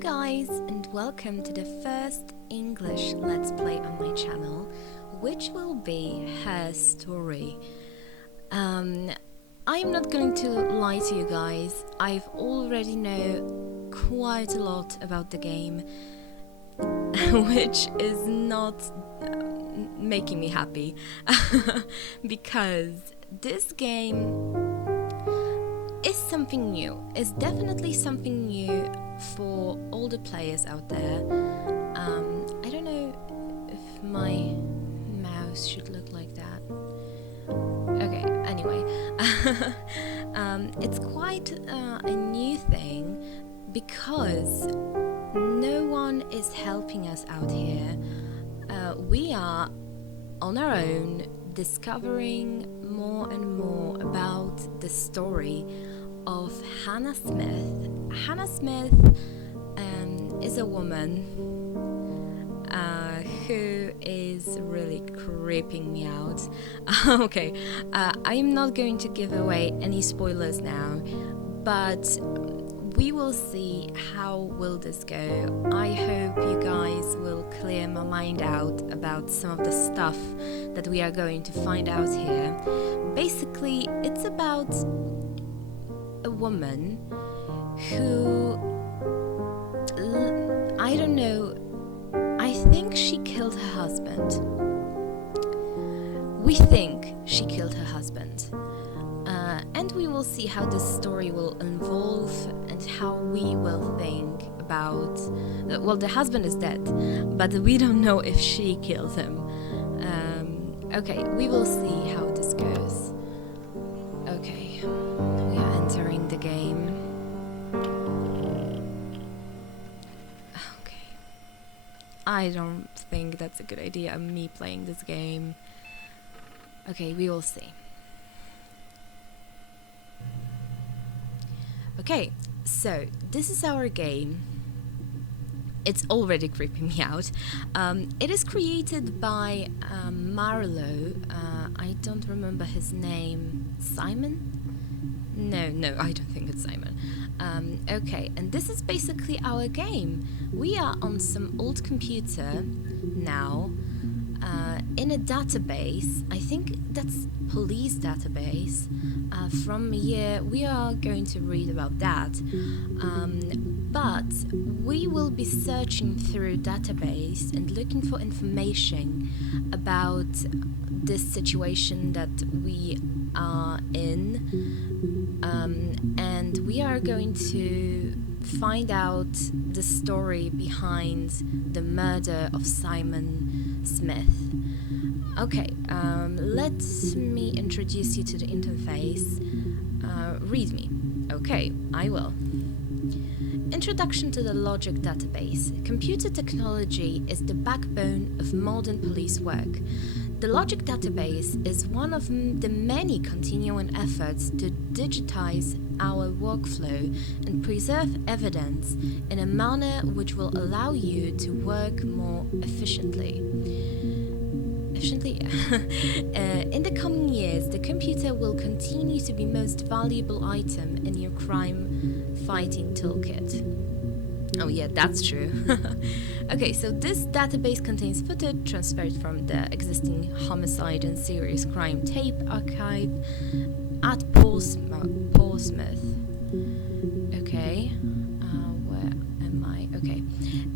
guys, and welcome to the first English Let's Play on my channel, which will be Her Story. I'm not going to lie to you guys, I've already know quite a lot about the game, which is not making me happy, because this game is something new. It's definitely something new for all the players out there. I don't know if my mouse should look like that. Okay, anyway. It's quite a new thing because no one is helping us out here. We are on our own discovering more and more about the story of Hannah Smith. Hannah Smith is a woman who is really creeping me out. Okay, I'm not going to give away any spoilers now, but we will see how will this go. I hope you guys will clear my mind out about some of the stuff that we are going to find out here. Basically, it's about a woman who, I don't know, I think she killed her husband. We think she killed her husband. And we will see how this story will evolve and how we will think about... well, the husband is dead, but we don't know if she killed him. Okay, we will see how this goes. Okay, we are entering the game. Okay. I don't think that's a good idea, me playing this game. Okay, we will see. Okay, so this is our game. It's already creeping me out. It is created by Marlowe. I don't remember his name. Simon? No, I don't think it's Simon. Okay, and this is basically our game. We are on some old computer now, in a database. I think that's police database from a year. We are going to read about that, but we will be searching through database and looking for information about this situation that we are in, and we are going to find out the story behind the murder of Simon Smith. Okay, let me introduce you to the interface. Read me. Okay, I will. Introduction to the Logic Database. Computer technology is the backbone of modern police work. The Logic Database is one of the many continuing efforts to digitize our workflow and preserve evidence in a manner which will allow you to work more efficiently. In the coming years, the computer will continue to be most valuable item in your crime fighting toolkit. Oh yeah, that's true. Okay, so this database contains footage transferred from the existing homicide and serious crime tape archive at Portsmouth. Okay, where am I? Okay,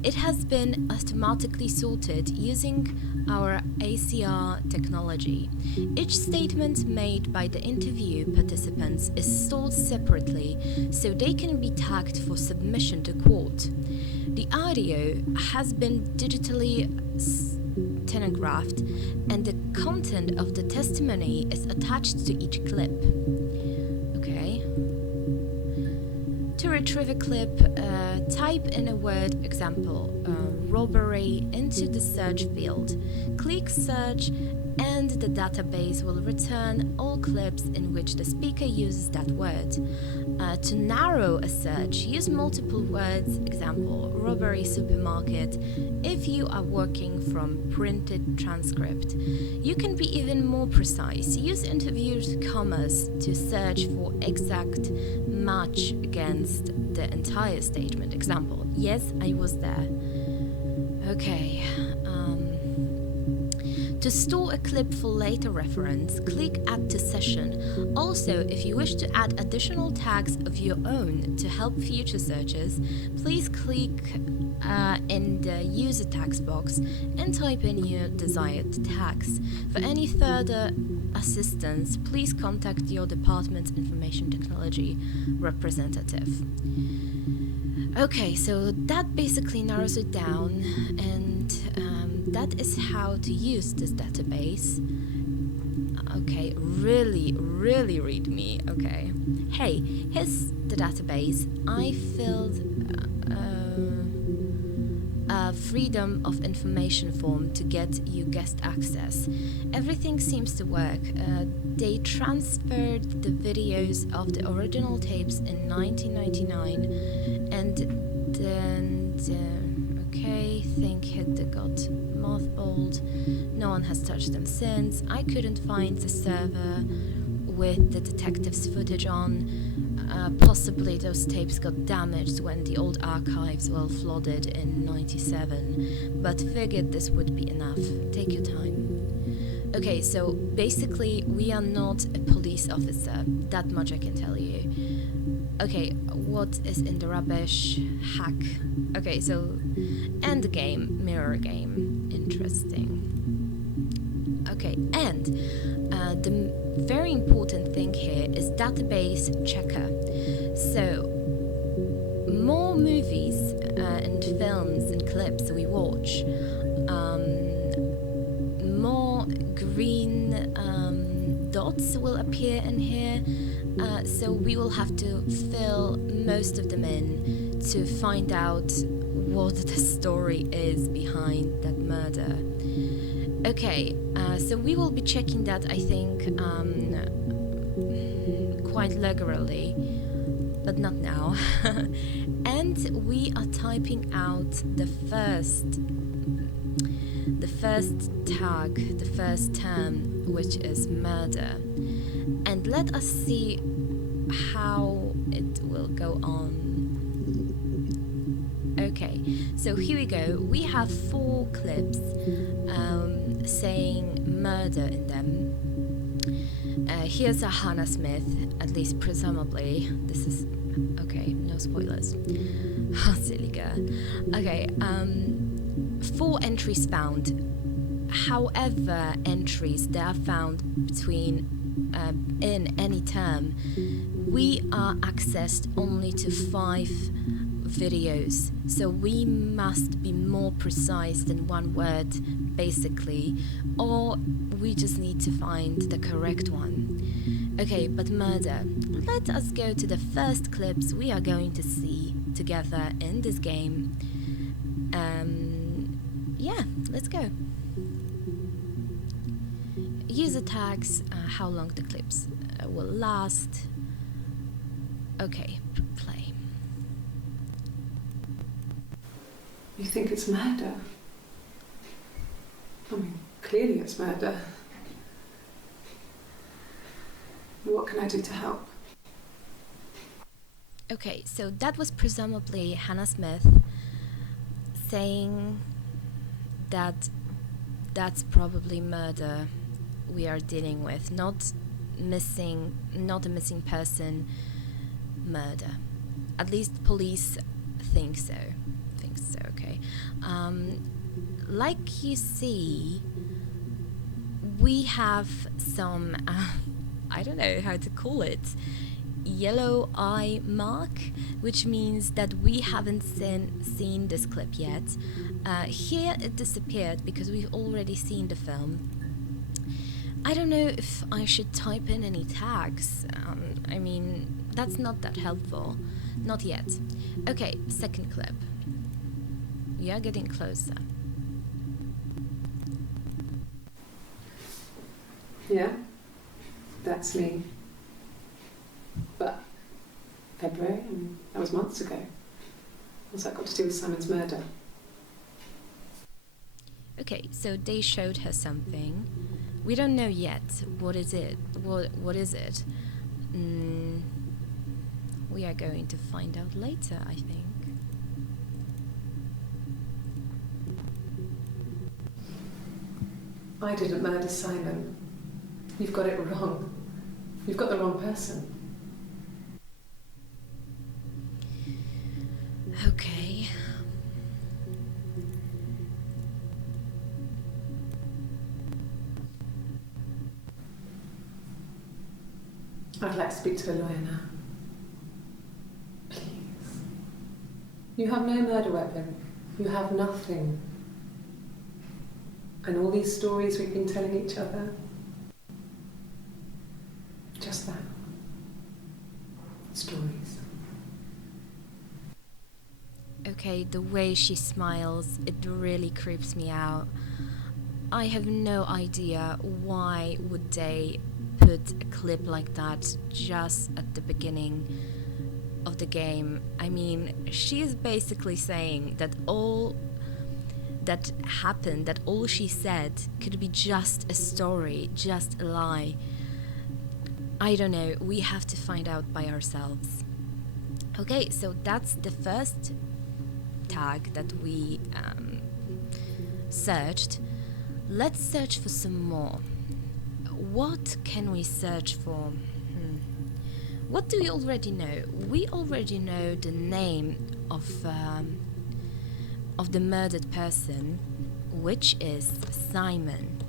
it has been automatically sorted using our ACR technology. Each statement made by the interview participants is stored separately so they can be tagged for submission to court. The audio has been digitally stenographed and the content of the testimony is attached to each clip. Okay. To retrieve a clip, type in a word example, robbery, into the search field. Click search and the database will return all clips in which the speaker uses that word. To narrow a search, use multiple words, example, robbery supermarket, if you are working from printed transcript. You can be even more precise. Use interviewed commas to search for exact match against the entire statement. Example, yes, I was there. Okay. To store a clip for later reference, click Add to Session. Also, if you wish to add additional tags of your own to help future searches, please click in the User Tags box and type in your desired tags. For any further assistance, please contact your department's Information Technology representative. Okay, so that basically narrows it down, and that is how to use this database. Okay, really read me. Okay. Hey, here's the database. I filled a Freedom of Information form to get you guest access. Everything seems to work. They transferred the videos of the original tapes in 1999, and then okay, think they got mothballed. No one has touched them since. I couldn't find the server with the detective's footage on. Possibly those tapes got damaged when the old archives were flooded in 97, but figured this would be enough. Take your time. Okay, so basically we are not a police officer, that much I can tell you. Okay, what is in the rubbish? Hack. Okay, so end game, mirror game. Interesting. Okay, and the very important thing here is database checker. So more movies and films and clips we watch, more green dots will appear in here. So we will have to fill most of them in to find out what the story is behind that murder. Okay, so we will be checking that, I think, quite regularly, but not now. And we are typing out the first tag, the first term, which is murder. And let us see how it will go on. Okay, so here we go. We have 4 clips saying murder in them. Here's a Hannah Smith, at least presumably. This is okay. No spoilers. Oh, silly girl. Okay. 4 entries found. However, entries that are found between in any term, we are accessed only to 5 videos, so we must be more precise than one word, basically, or we just need to find the correct one. Okay, but murder. Let us go to the first clips we are going to see together in this game. Yeah, let's go. User tags, how long the clips will last. Okay, play. You think it's murder? I mean, clearly it's murder. What can I do to help? Okay, so that was presumably Hannah Smith saying that that's probably murder we are dealing with, not a missing person murder. At least police think so. Okay. Like you see, we have some I don't know how to call it, yellow eye mark, which means that we haven't seen this clip yet. Here it disappeared because we've already seen the film. I don't know if I should type in any tags. I mean, that's not that helpful. Not yet. Okay, second clip. We are getting closer. Yeah, that's me. But February, I mean, that was months ago. What's that got to do with Simon's murder? Okay, so they showed her something. We don't know yet. What is it? What is it? We are going to find out later, I think. I didn't murder Simon. You've got it wrong. You've got the wrong person. Okay. I'd like to speak to a lawyer now. Please. You have no murder weapon. You have nothing. And all these stories we've been telling each other. Just that. Stories. Okay, the way she smiles, it really creeps me out. I have no idea why would they put a clip like that just at the beginning of the game. I mean, she is basically saying that all that happened, that all she said could be just a story, just a lie. I don't know, we have to find out by ourselves. Okay, so that's the first tag that we searched. Let's search for some more. What can we search for? What do we already know? We already know the name of the murdered person, which is Simon.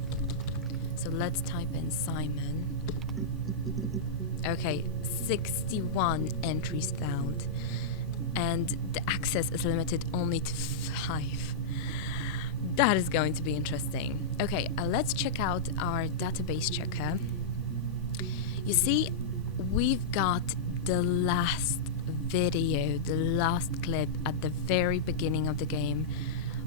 So let's type in Simon. Okay, 61 entries found, and the access is limited only to 5. That is going to be interesting. Okay, let's check out our database checker. You see, we've got the last video, the last clip at the very beginning of the game,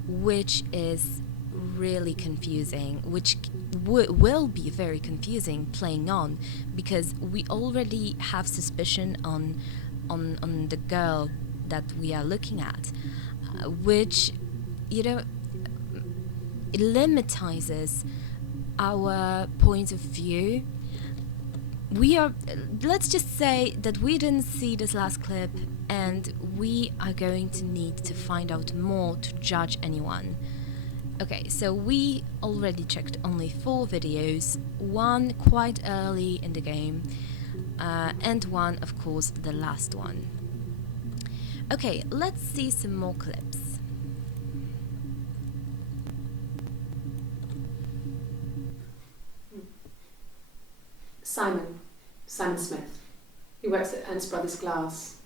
which is really confusing, which will be very confusing playing on, because we already have suspicion on the girl that we are looking at, which, you know, it limitizes our point of view. Let's just say that we didn't see this last clip, and we are going to need to find out more to judge anyone. Okay, so we already checked only 4 videos, 1 quite early in the game, and 1, of course, the last one. Okay, let's see some more clips. Simon Smith. He works at Ernst Brothers Glass.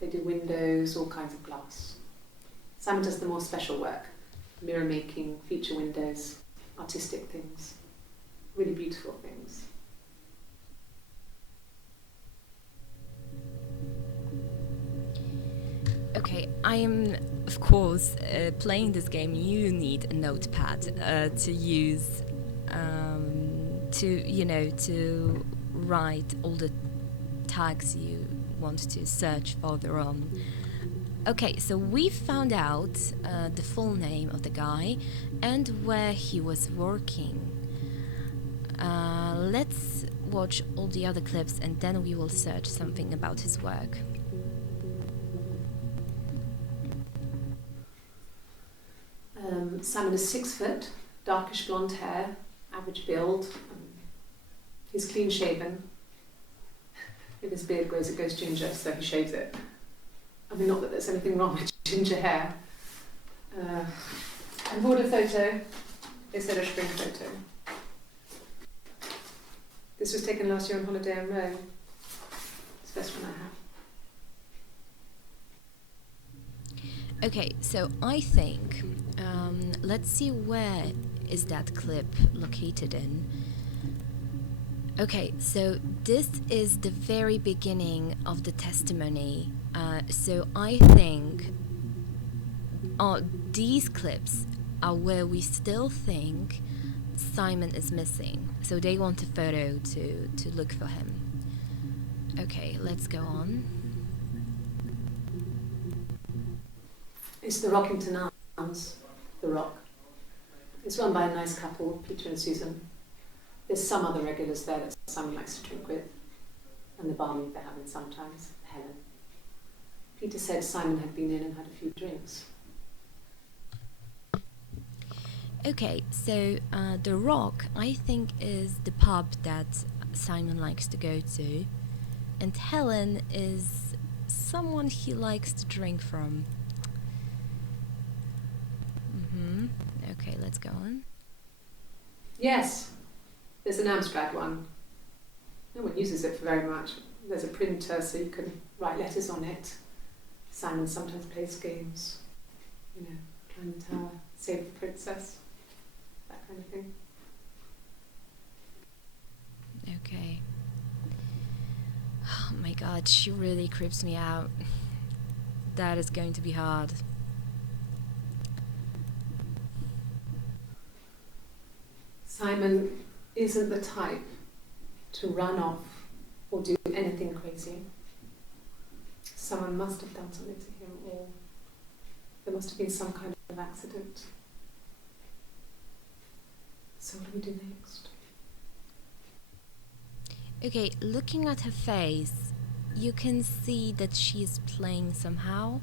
They do windows, all kinds of glass. Simon does the more special work, mirror making, feature windows, artistic things, really beautiful things. Okay, I am, of course, playing this game. You need a notepad to use, to write all the tags you want to search further on. Okay, so we found out the full name of the guy and where he was working. Let's watch all the other clips and then we will search something about his work. Simon is 6 foot, darkish blonde hair, average build. He's clean shaven. If his beard grows, it goes ginger, so he shaves it. I mean, not that there's anything wrong with ginger hair. And border photo instead of spring photo. This was taken last year on holiday in Rome. It's the best one I have. Okay, so I think, let's see where is that clip located in. Okay, so this is the very beginning of the testimony. So I think these clips are where we still think Simon is missing. So they want a photo to look for him. Okay, let's go on. It's the Rockington Arms, The Rock. It's run by a nice couple, Peter and Susan. There's some other regulars there that Simon likes to drink with, and the barmaid they have in sometimes, Helen. Peter said Simon had been in and had a few drinks. Okay, so the Rock, I think, is the pub that Simon likes to go to, and Helen is someone he likes to drink from. Okay, let's go on. Yes, there's an Amstrad one. No one uses it for very much. There's a printer so you can write letters on it. Simon sometimes plays games. You know, climb the tower, save the princess, that kind of thing. Okay. Oh my god, she really creeps me out. That is going to be hard. Simon isn't the type to run off or do anything crazy. Someone must have done something to him, or there must have been some kind of accident. So what do we do next? Okay, looking at her face, you can see that she's playing somehow.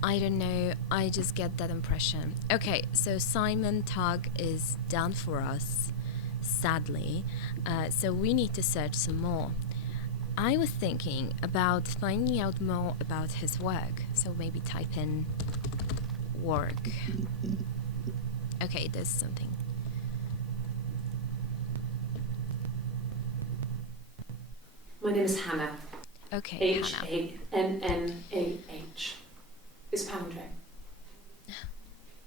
I don't know, I just get that impression. Okay, so Simon Tugg is done for us, sadly, so we need to search some more. I was thinking about finding out more about his work, so maybe type in work. Okay, there's something. My name is Hannah. Okay, Hannah. H-A-N-N-A-H. It's a palindrome.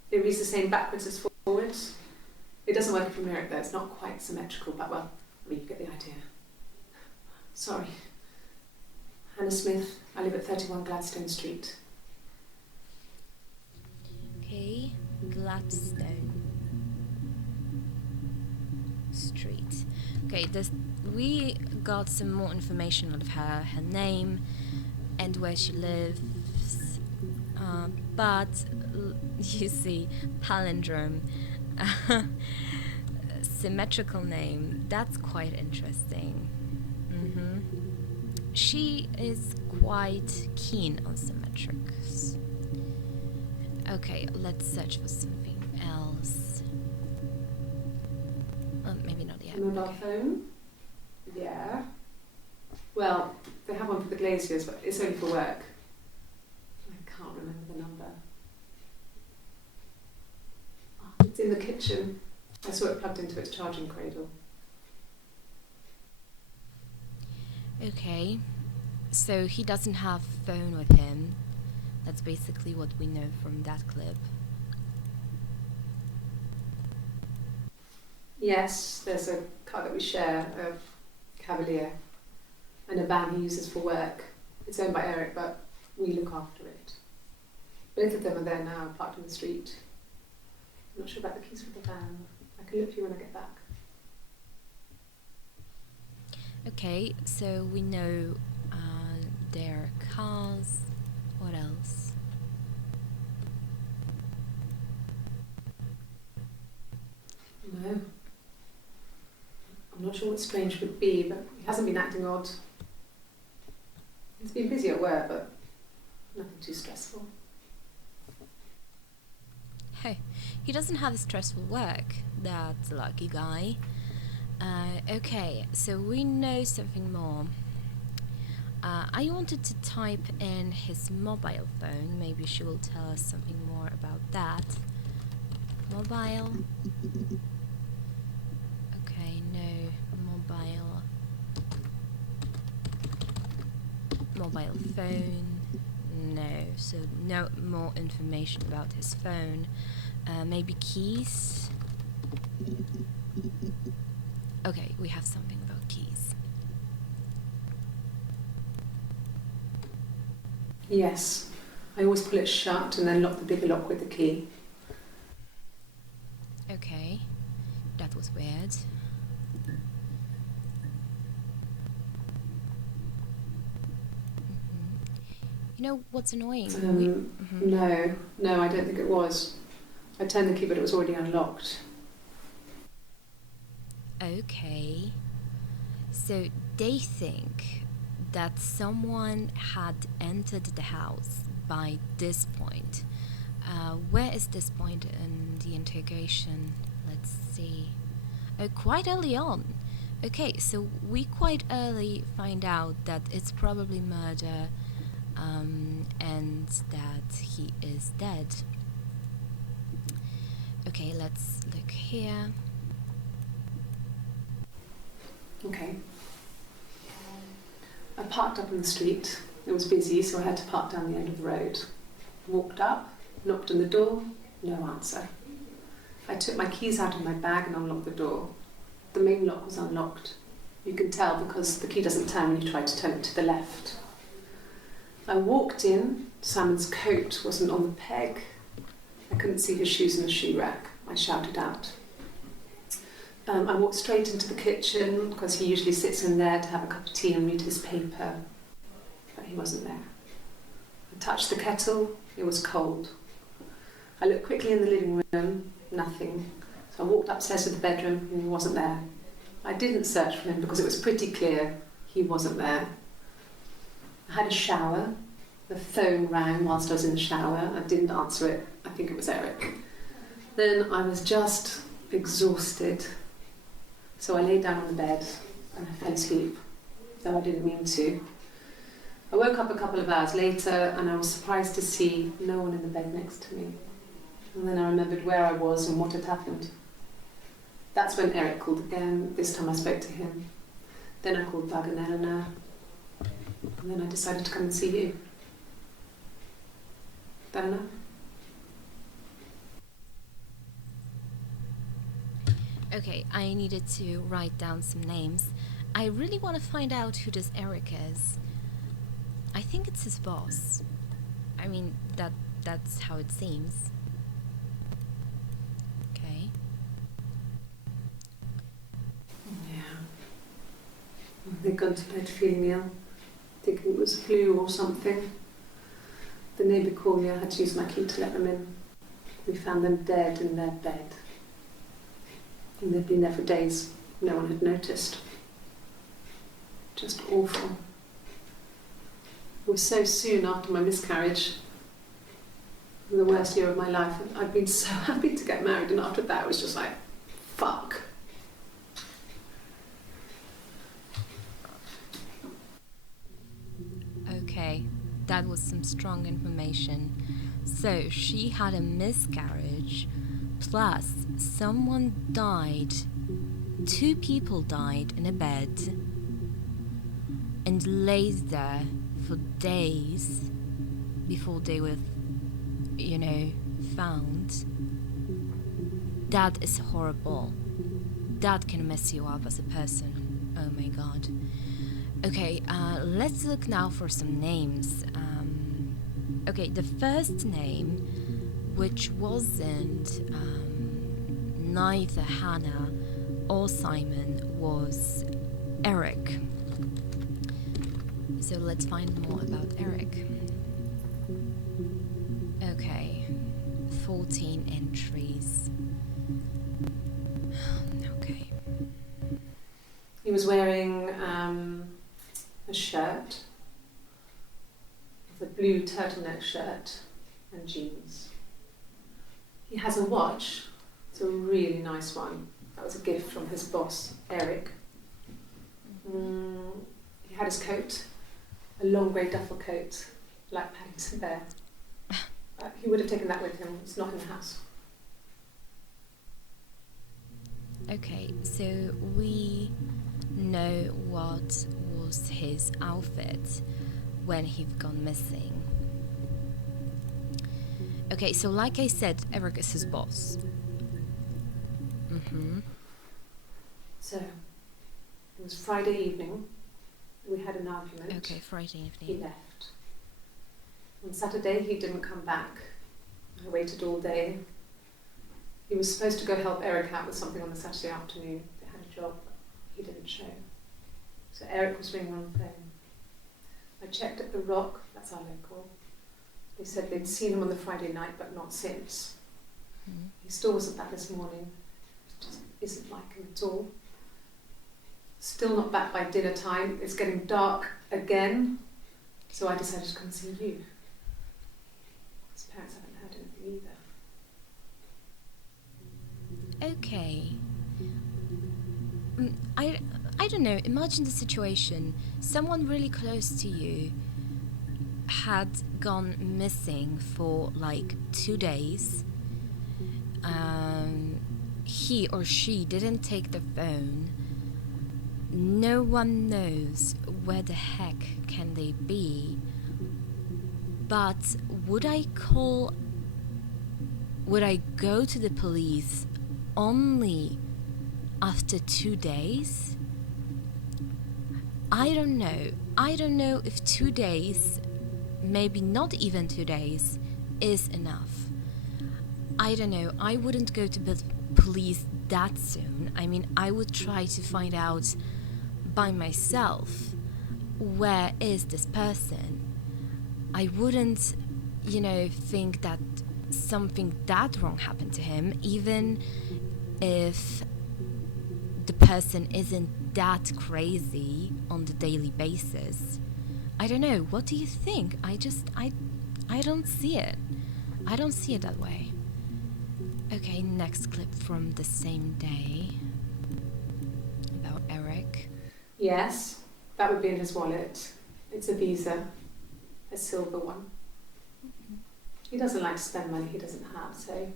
It reads the same backwards as forwards. It doesn't work if you mirror it though, it's not quite symmetrical, but well, I mean, you get the idea. Sorry. Hannah Smith, I live at 31 Gladstone Street. Okay, Gladstone Street. Okay, we got some more information out of her, her name and where she lives, but you see, palindrome, symmetrical name, that's quite interesting. She is quite keen on symmetrics. Okay, let's search for something else. Maybe not yet. Mobile phone? Yeah. Well, they have one for the Glaziers, but it's only for work. I can't remember the number. Oh, it's in the kitchen. I saw it plugged into its charging cradle. Okay, so he doesn't have phone with him. That's basically what we know from that clip. Yes, there's a car that we share, a Cavalier, and a van he uses for work. It's owned by Eric, but we look after it. Both of them are there now, parked in the street. I'm not sure about the keys for the van. I can look for you when I get back. Okay, so we know their cars. What else? No. I'm not sure what Strange would be, but he hasn't been acting odd. He's been busy at work, but nothing too stressful. Hey, he doesn't have stressful work, that lucky guy. Okay, so we know something more. I wanted to type in his mobile phone. Maybe she will tell us something more about that. Mobile. Okay, no. Mobile phone. No, so no more information about his phone. Maybe keys. Okay, we have something about keys. Yes. I always pull it shut and then lock the bigger lock with the key. Okay, that was weird. You know what's annoying? No, I don't think it was. I turned the key, but it was already unlocked. Okay, so they think that someone had entered the house by this point. Where is this point in the interrogation? Let's see. Oh, quite early on. Okay, so we quite early find out that it's probably murder, and that he is dead. Okay, let's look here. Okay. I parked up in the street. It was busy, so I had to park down the end of the road. Walked up, knocked on the door, no answer. I took my keys out of my bag and unlocked the door. The main lock was unlocked. You can tell because the key doesn't turn when you try to turn it to the left. I walked in. Simon's coat wasn't on the peg. I couldn't see his shoes in the shoe rack. I shouted out. I walked straight into the kitchen because he usually sits in there to have a cup of tea and read his paper, but he wasn't there. I touched the kettle, it was cold. I looked quickly in the living room, nothing. So I walked upstairs to the bedroom and he wasn't there. I didn't search for him because it was pretty clear he wasn't there. I had a shower. The phone rang whilst I was in the shower. I didn't answer it. I think it was Eric. Then I was just exhausted. So I lay down on the bed and I fell asleep, though I didn't mean to. I woke up a couple of hours later and I was surprised to see no one in the bed next to me. And then I remembered where I was and what had happened. That's when Eric called again. This time I spoke to him. Then I called Doug and Eleanor. And then I decided to come and see you. That enough? Okay, I needed to write down some names. I really want to find out who this Eric is. I think it's his boss. I mean, that's how it seems. Okay. Yeah. They'd gone to bed feeling ill, thinking it was flu or something. The neighbour called me. I had to use my key to let them in. We found them dead in their bed. And they'd been there for days. No one had noticed. Just awful. It was so soon after my miscarriage. The worst year of my life. I'd been so happy to get married, and after that it was just like, fuck. Okay, that was some strong information. So she had a miscarriage, plus someone died. 2 people died in a bed and lays there for days before they were, found. That is horrible. That can mess you up as a person. Oh my god. Okay, let's look now for some names. Okay, the first name, which wasn't neither Hannah or Simon, was Eric. So let's find more about Eric. Okay, 14 entries. Okay. He was wearing a shirt, a blue turtleneck shirt and jeans. He has a watch. It's a really nice one. That was a gift from his boss, Eric. He had his coat, a long grey duffel coat, like Paddington Bear. He would have taken that with him. It's not in the house. Okay, so we know what was his outfit when he'd gone missing. Okay, so like I said, Eric is his boss. So, it was Friday evening. We had an argument. Okay, Friday He evening. left. On Saturday, he didn't come back. I waited all day. He was supposed to go help Eric out with something on the Saturday afternoon. They had a job. He didn't show. So Eric was ringing on the phone. I checked at the Rock, that's our local. They said they'd seen him on the Friday night, but not since. He still wasn't back this morning. It just isn't like him at all. Still not back by dinner time. It's getting dark again. So I decided to come and see you. His parents haven't heard anything either. Okay. I don't know, imagine the situation. Someone really close to you had gone missing for like 2 days. He or she didn't take the phone. No one knows where the heck can they be. But would I go to the police only after 2 days? I don't know. I don't know if 2 days, maybe not even 2 days, is enough. I don't know. I wouldn't go to the police that soon. I mean, I would try to find out by myself where is this person. I wouldn't, think that something that wrong happened to him, even if the person isn't that crazy on the daily basis. I don't know. What do you think? I don't see it. I don't see it that way. Okay, next clip from the same day about Eric. Yes, that would be in his wallet. It's a Visa, a silver one. He doesn't like to spend money he doesn't have, so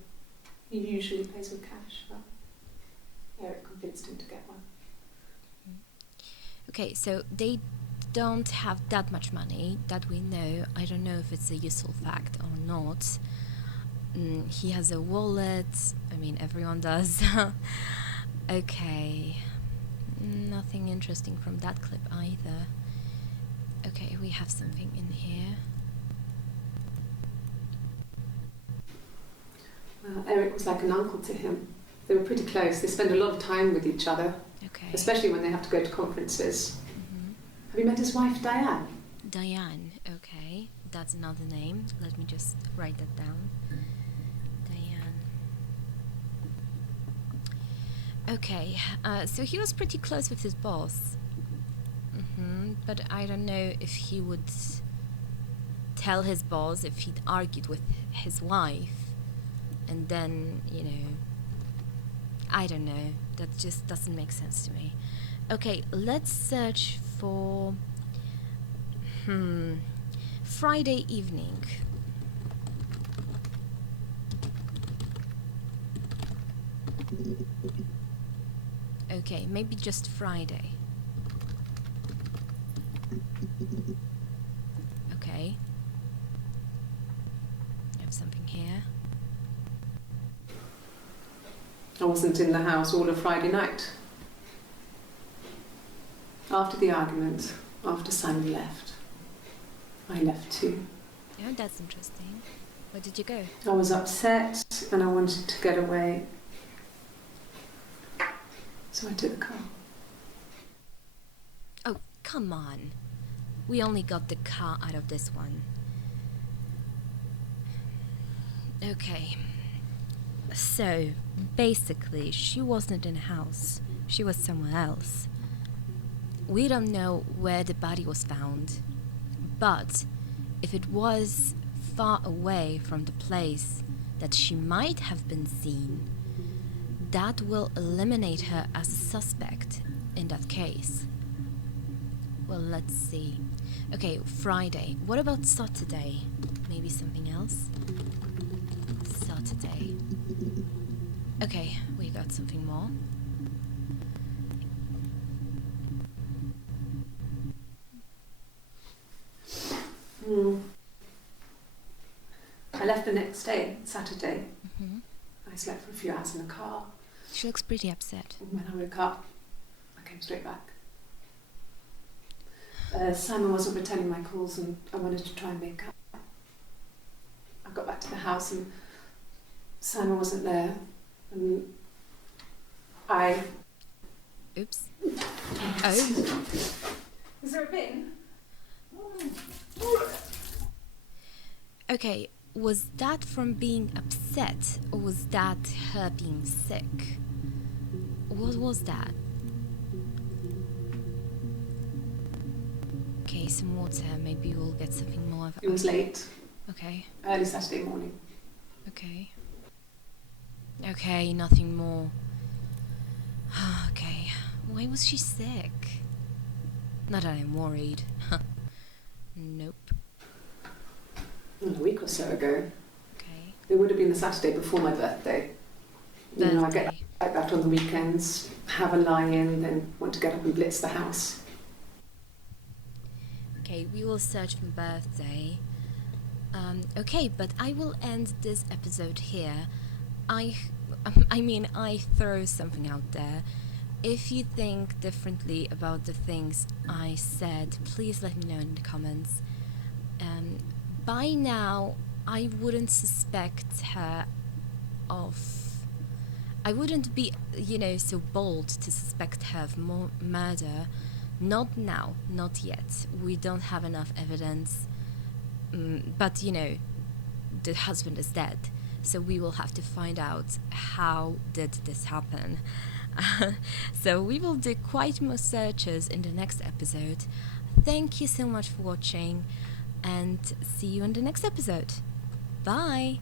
he usually pays with cash, but Eric convinced him to get one. Okay, so they don't have that much money, that we know. I don't know if it's a useful fact or not. He has a wallet. I mean, everyone does. Okay. Nothing interesting from that clip either. Okay, we have something in here. Well, Eric was like an uncle to him. They were pretty close. They spend a lot of time with each other, Okay. especially when they have to go to conferences. Have you met his wife, Diane? Diane, okay. That's another name. Let me just write that down. Diane. Okay, so he was pretty close with his boss. But I don't know if he would tell his boss if he'd argued with his wife. And then, I don't know. That just doesn't make sense to me. Okay, let's search for Friday evening. Okay, maybe just Friday. Okay. I have something here. I wasn't in the house all of Friday night. After the argument, after Simon left, I left too. Yeah, that's interesting. Where did you go? I was upset and I wanted to get away. So I took the car. Oh, come on. We only got the car out of this one. Okay. So, basically, she wasn't in the house. She was somewhere else. We don't know where the body was found, but if it was far away from the place that she might have been seen, that will eliminate her as a suspect in that case. Well, let's see. Okay, Friday. What about Saturday? Maybe something else? Saturday. Okay, we got something more. I left the next day, Saturday. Mm-hmm. I slept for a few hours in the car. She looks pretty upset. And when I woke up, I came straight back. Simon wasn't returning my calls and I wanted to try and make up. I got back to the house and Simon wasn't there. And I... Oops. Oh. Is there a bin? Okay, was that from being upset or was that her being sick? What was that? Okay, some water. Maybe we'll get something more. It was late, Okay, early Saturday morning. okay. Okay, nothing more. Okay, why was she sick? Not that I'm worried. Nope. A week or so ago. Okay. It would have been the Saturday before my birthday. You know, I get Birthday. like that on the weekends, have a lie-in, then want to get up and blitz the house. Okay, we will search for birthday. Okay, but I will end this episode here. I throw something out there. If you think differently about the things I said, please let me know in the comments. By now, I wouldn't suspect her of... I wouldn't be, so bold to suspect her of murder. Not now, not yet. We don't have enough evidence. But, the husband is dead. So we will have to find out how did this happen. So we will do quite more searches in the next episode. Thank you so much for watching, and see you in the next episode. Bye!